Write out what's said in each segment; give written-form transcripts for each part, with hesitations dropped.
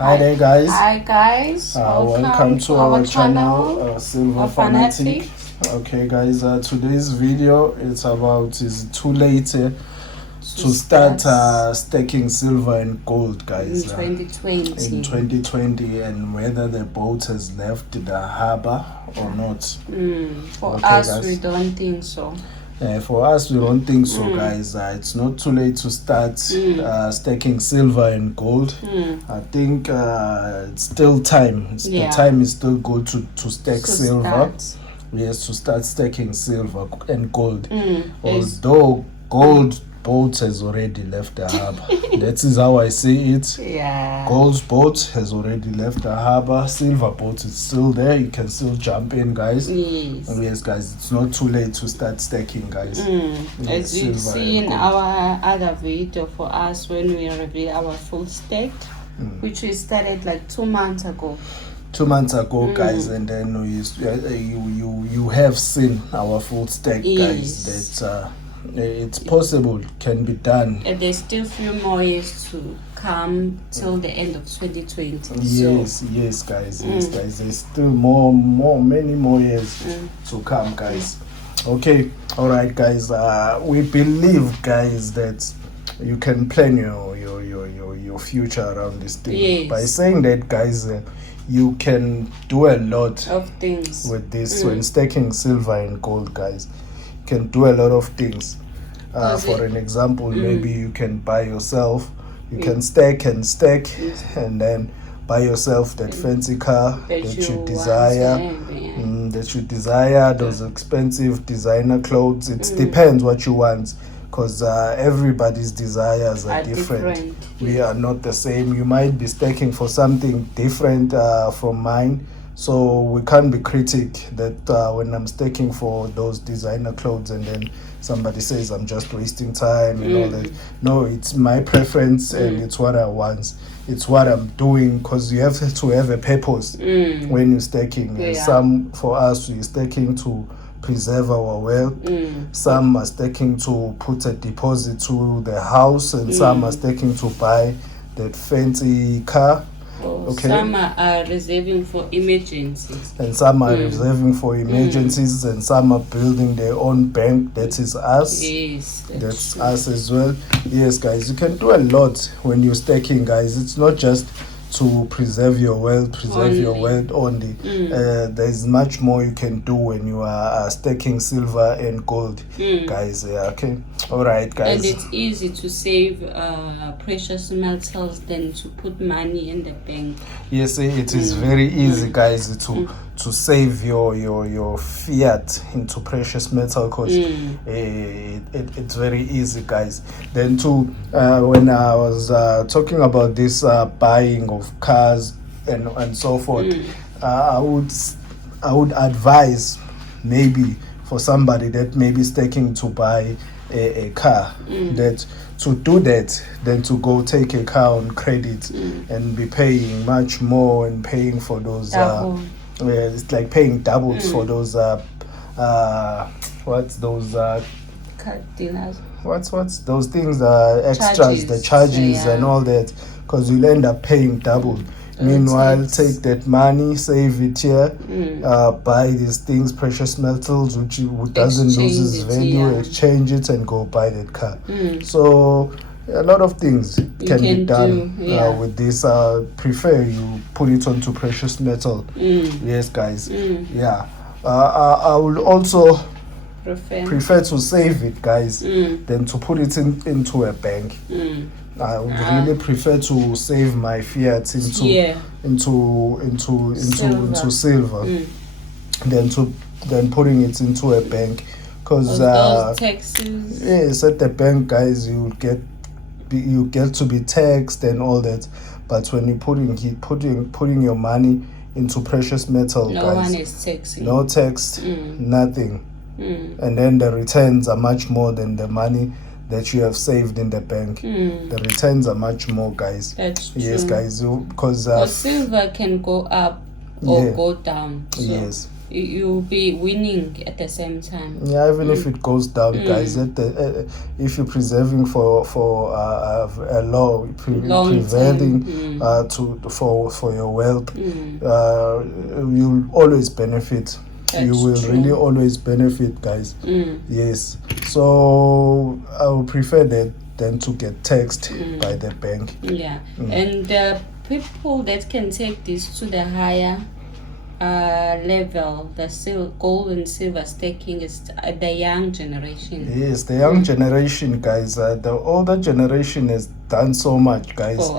Hi there, guys. Hi guys. Welcome to our channel, Silver Fanatic. Okay, guys. Today's video it's about is it too late to start stacking silver and gold, guys. In 2020. In 2020, and whether the boat has left the harbor or not. For okay, us, guys. we don't think so. For us, we don't think so, guys. It's not too late to start stacking silver and gold. I think it's still time. The time is still good to stack silver. Yes, to start stacking silver and gold. Although gold boat has already left the harbor. That is how I see it. Yeah. Gold's boat has already left the harbor. Silver boat is still there. You can still jump in, guys. Yes, guys. It's not too late to start stacking, guys. As you see in our other video for us when we reveal our full stack, which we started like 2 months ago. 2 months ago, guys, and then you have seen our full stack, guys. That it's possible, can be done. And there's still a few more years to come till the end of 2020. Yes, guys. Yes, guys. There's still many more years to come, guys. Okay, all right, guys. We believe, guys, that you can plan your future around this thing. By saying that, guys. You can do a lot of things with this when stacking silver and gold, guys. You can do a lot of things. For an example, maybe you can buy yourself. You can stack and and then buy yourself that fancy car that you desire. Those expensive designer clothes. It depends what you want. Because everybody's desires are different. We are not the same. You might be stacking for something different from mine. So we can't be critic that when I'm stacking for those designer clothes and then somebody says I'm just wasting time and all that. No, it's my preference and it's what I want. It's what I'm doing because you have to have a purpose when you're stacking. Some, for us, we're stacking to preserve our wealth. Some are staking to put a deposit to the house, and some are staking to buy that fancy car. Some are reserving for emergencies. And some are reserving for emergencies, and some are building their own bank. That is us. Yes, that's us as well. Yes, guys, you can do a lot when you're staking, guys. It's not just to preserve your wealth only. There's much more you can do when you are stacking silver and gold, guys. Okay, all right, guys. And it's easy to save precious metals than to put money in the bank. Yes, it is very easy, guys, to save your fiat into precious metal because it's very easy, guys. Then when I was talking about this buying of cars and so forth, I would advise maybe for somebody that may be staking to buy a car, that to do that than to go take a car on credit and be paying much more and paying for those it's like paying doubles for those what's those car dealers, what's those things, extras, the charges and all that, because you'll end up paying double. Meanwhile, take that money, save it here, buy these things, precious metals, which doesn't lose its value, exchange it and go buy that car. So a lot of things can be done with this. Prefer you put it onto precious metal. Yes, guys. I would also prefer to save it, guys, than to put it into a bank. I would really prefer to save my fiat into silver than putting it into a bank, because those taxes. Yes, at the bank, guys, you get to be taxed and all that. But when you're putting your money into precious metal, no guys, one is taxing. No tax, nothing. And then the returns are much more than the money that you have saved in the bank. The returns are much more, guys. That's true. Yes, guys, because silver can go up or go down. So. Yes, you'll be winning at the same time. Yeah, even if it goes down, guys, if you're preserving for a law, preserving for your wealth, you'll always benefit. That's you will true. really always benefit, guys. Yes. So I would prefer that than to get taxed by the bank. Yeah. And the people that can take this to the higher level, the gold and silver staking, is the young generation. Yes, the young generation, guys. The older generation has done so much, guys,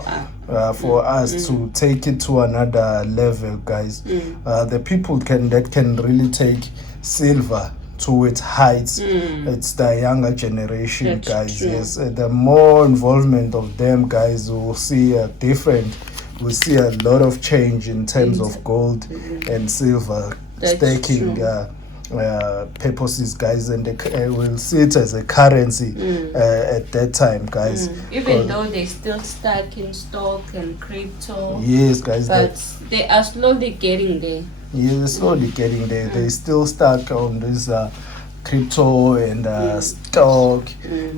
for us to take it to another level, guys. The people that can really take silver to its heights, it's the younger generation. That's guys. True. Yes, the more involvement of them, guys, we'll see a different. We see a lot of change in terms of gold and silver staking purposes, guys, and we'll see it as a currency at that time, guys. Even though they still stuck in stock and crypto. Yes, guys. But they are slowly getting there. Yeah, they're slowly getting there. They still stuck on this crypto and stock.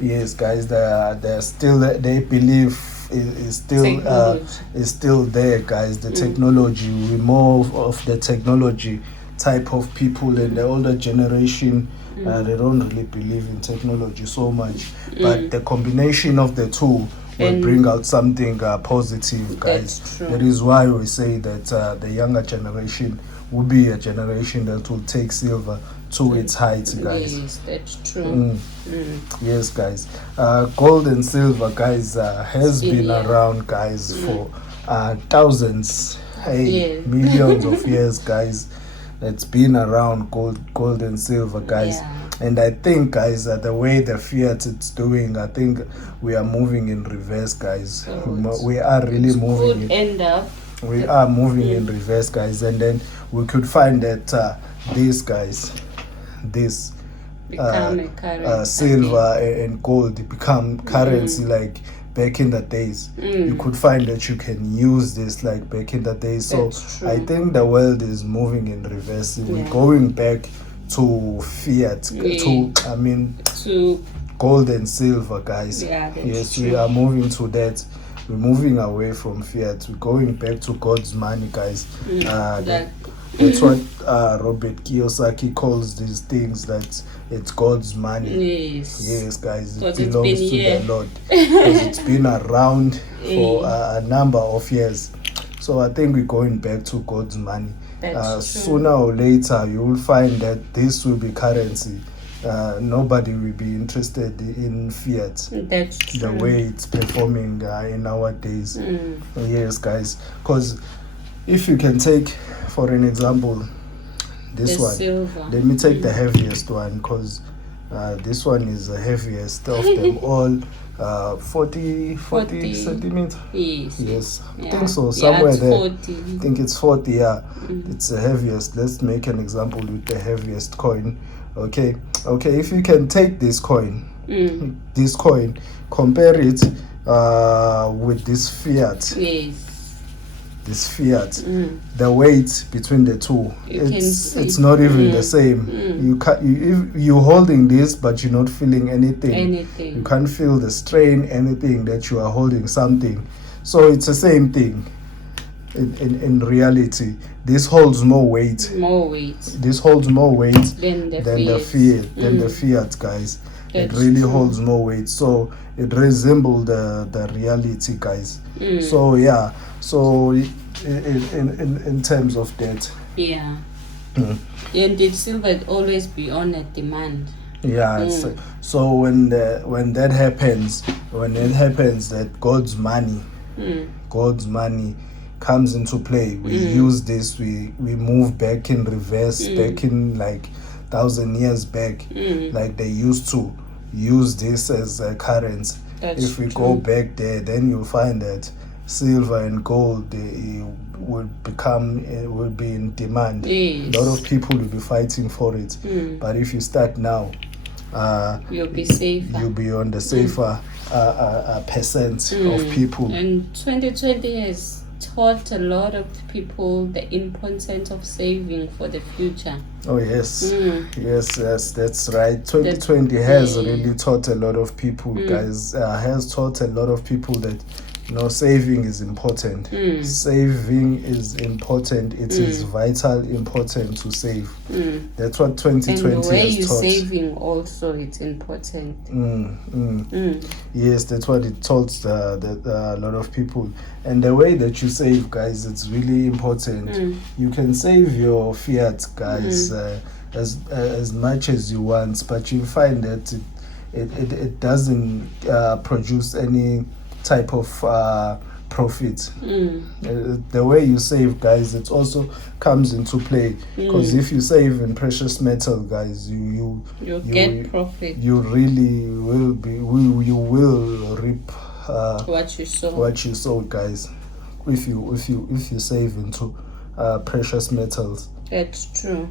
Yes, guys. They're still. They believe is still there, guys. The technology, we more of the technology type of people, and the older generation they don't really believe in technology so much, but the combination of the two will bring out something positive, guys. That is why we say that the younger generation will be a generation that will take silver to its heights, guys. Yes, that's true. Yes, guys. Gold and silver, guys, has been around, guys, for thousands, millions of years, guys. It's been around, gold and silver, guys. And I think, guys, the way the fiat it's doing, I think we are moving in reverse, guys. We are really moving. We are moving in reverse, guys, and then we could find that this silver and gold become currency like back in the days. You could find that you can use this like back in the days. So I think the world is moving in reverse. We're going back to fiat, to gold and silver, guys. Yes, we are moving to that. We're moving away from fiat. We're going back to God's money, guys. That's what Robert Kiyosaki calls these things, that it's God's money. Yes, guys, it belongs to the Lord. Because it's been around for a number of years. So I think we're going back to God's money. Sooner or later, you will find that this will be currency. Nobody will be interested in fiat. That's true. The way it's performing in our days. Yes, guys. Because if you can take, for an example, this one. Silver. Let me take the heaviest one, because this one is the heaviest of them all. 40 centimeters. Yes. I think so. Somewhere there. 40. I think it's 40. It's the heaviest. Let's make an example with the heaviest coin. Okay. If you can take this coin, compare it with this fiat. This fiat, the weight between the two, it's not even the same. You're holding this, but you're not feeling anything. You can't feel the strain, anything, that you are holding something. So it's the same thing. In reality, this holds more weight. This holds more weight than the fiat, guys. It really holds more weight. So it resembles the reality, guys. So yeah. So in terms of that. And did silver always be on a demand? So when that happens, that God's money comes into play, we use this, we move back in reverse, back in like 1,000 years back, like they used to use this as a currency. If we go back there, then you'll find that silver and gold will be in demand. A lot of people will be fighting for it. But if you start now, you'll be safer. You'll be on the safer percent of people. And 2020 has taught a lot of people the importance of saving for the future. Oh yes, yes, that's right. 2020 has really taught a lot of people, guys. Has taught a lot of people that saving is important. Saving is important. It is vital important to save. That's what 2020 and the way has you're taught. saving also, it's important. Yes, that's what it taught a lot of people. And the way that you save, guys, it's really important. You can save your fiat, guys, as much as you want, but you find that it doesn't produce any type of profit. The way you save, guys, it also comes into play, because if you save in precious metal, guys, you get profit. You really will be you will reap what you sow, guys, if you save into precious metals. That's true.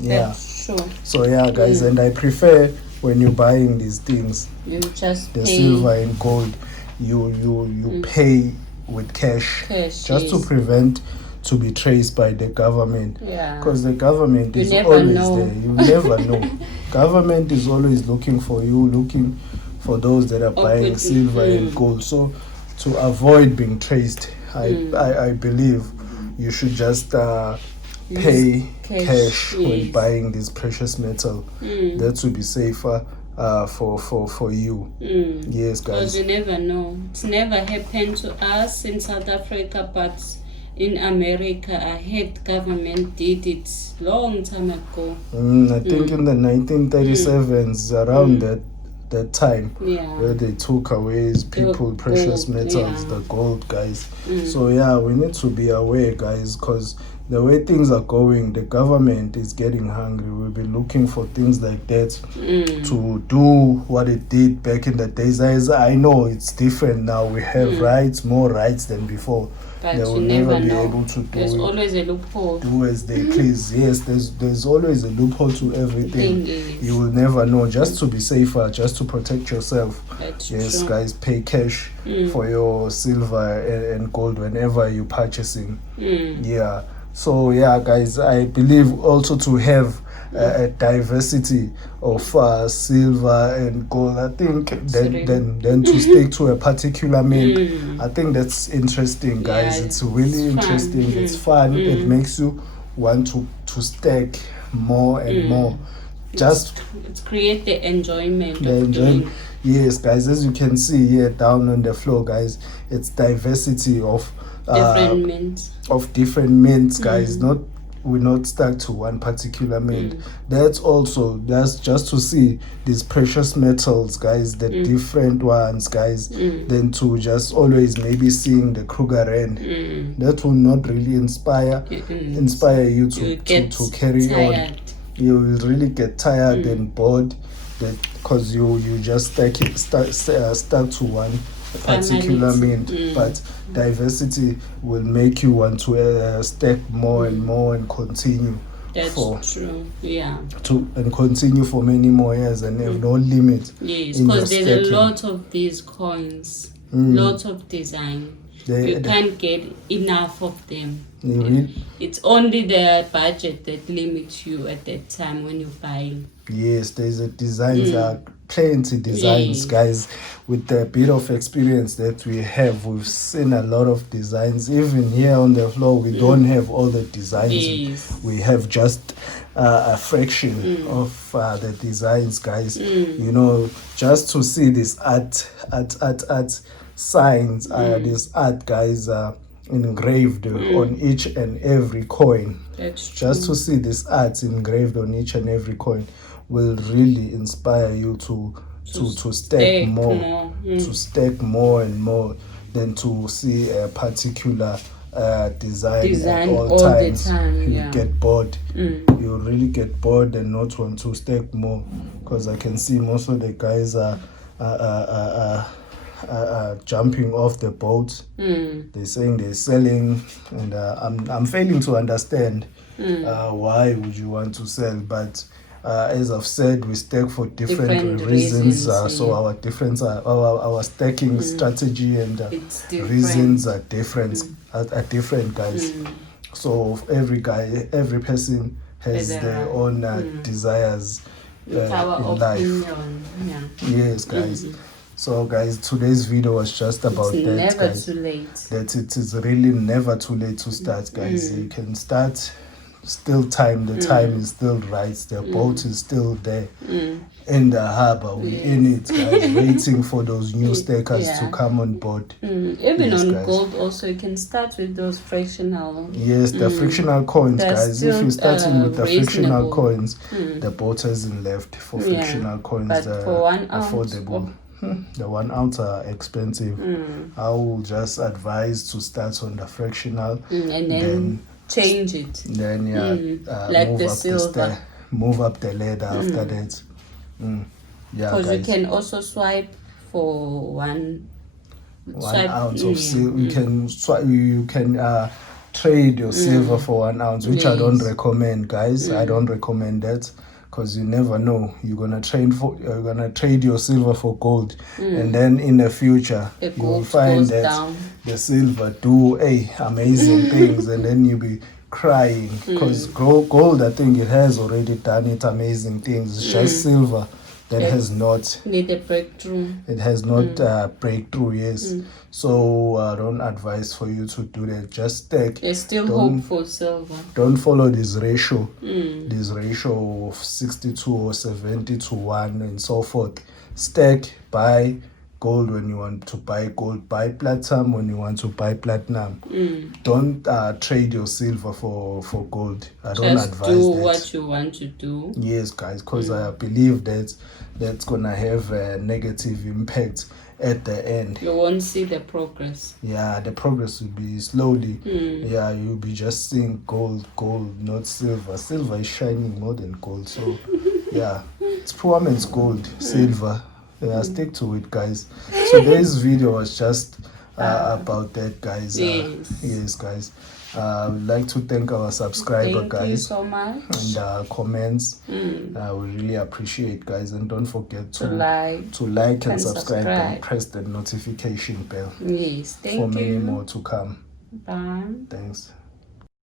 Yeah, that's true. So yeah, guys, and I prefer when you're buying these things, you just the pay. silver and gold, you pay with cash just to prevent to be traced by the government. Because the government is always there. You never know. Government is always looking for you, looking for those that are buying silver and gold. So to avoid being traced, I believe you should just pay cash when buying this precious metal. That would be safer for you. Yes, guys. Because you never know. It's never happened to us in South Africa, but in America, I heard government did it long time ago. I think in the 1937s, around that time, where they took away people precious metals, the gold, guys. So yeah, we need to be aware, guys, because the way things are going, the government is getting hungry. We'll be looking for things like that to do what it did back in the days. I know it's different now. We have more rights than before. But they will you never never be know. able to There's always a loophole. do as they please. Yes, there's always a loophole to everything. You will never know. Just to be safer, just to protect yourself. That's yes, true. Guys, pay cash for your silver and gold whenever you're purchasing. Yeah. So yeah, guys, I believe also to have a diversity of silver and gold. I think then to stick to a particular mint. I think that's interesting, guys. It's really interesting. Fun. It's fun. It makes you want to stack more and more. Just it's create the enjoyment. Yes, guys. As you can see here down on the floor, guys, it's diversity of different mints, guys. We're not stuck to one particular mint. That's just to see these precious metals, guys, the different ones, guys, than to just always maybe seeing the Kruger Rand. That will not really inspire you to carry on. You will really get tired and bored, because you just stuck to one particular mint. But diversity will make you want to stack more and more and continue. That's true. Yeah. And continue for many more years and have no limit. Yes, because there's a lot of these coins, lots of design. You can't get enough of them. It's only the budget that limits you at that time when you're buying. Yes, there's a designs. Plenty designs, guys. With the bit of experience that we have, we've seen a lot of designs. Even here on the floor, we don't have all the designs. Yes. We have just a fraction of the designs, guys. Just to see this art signs, this art, guys, engraved on each and every coin. That's true. Just to see this art engraved on each and every coin will really inspire you to stack more, to stack more and more than to see a particular design at all times. The time, you get bored. You really get bored and not want to stack more, because I can see most of the guys are jumping off the boat. They're saying they're selling, and I'm failing to understand why would you want to sell. But as I've said, we stack for different reasons. So our stacking strategy and reasons are different. are different, guys. So every person has their own desires in life. Yeah. Yes, guys. So guys, today's video was just about it's that, never guys. Too late. That it is really never too late to start, guys. You can start. Still time. The time is still right. The boat is still there in the harbor. We're in it, guys, waiting for those new stakers to come on board. Even on guys. Gold also, you can start with those fractional. Yes, the fractional coins, guys. If you're starting with the fractional coins, the boat hasn't left for fractional coins. But for 1 ounce, affordable. The 1 ounce are expensive. I will just advise to start on the fractional and then change it. Then like move the up silver. Move up the ladder after that. Because you can also swipe for 1 ounce of silver. You can swipe. You can trade your silver for 1 ounce, which I don't recommend, guys. I don't recommend that. Because you never know, you're gonna trade your silver for gold, and then in the future you'll find that the silver do amazing things, and then you'll be crying because gold, I think it has already done it amazing things. It's just silver that has not need a breakthrough. It has not breakthrough. Yes. So I don't advise for you to do that. Just stack. There's still hope for silver. Don't follow this ratio. This ratio of 62 or 70 to 1 and so forth. Stack, buy gold when you want to buy gold, buy platinum when you want to buy platinum. Don't trade your silver for gold. I don't advise that. Just do what you want to do. Yes, guys, because I believe that that's gonna have a negative impact at the end. You won't see the progress. Yeah, the progress will be slowly. Yeah, you'll be just seeing gold, not silver. Silver is shining more than gold. So yeah, it's poor man's gold, silver. Yeah, stick to it, guys. So today's video was just about that, guys. Yes, guys. I would like to thank our subscriber, guys. Thank you so much. And comments. We really appreciate, guys. And don't forget to like and subscribe and press the notification bell. Yes, thank you. For many more to come. Bye. Thanks.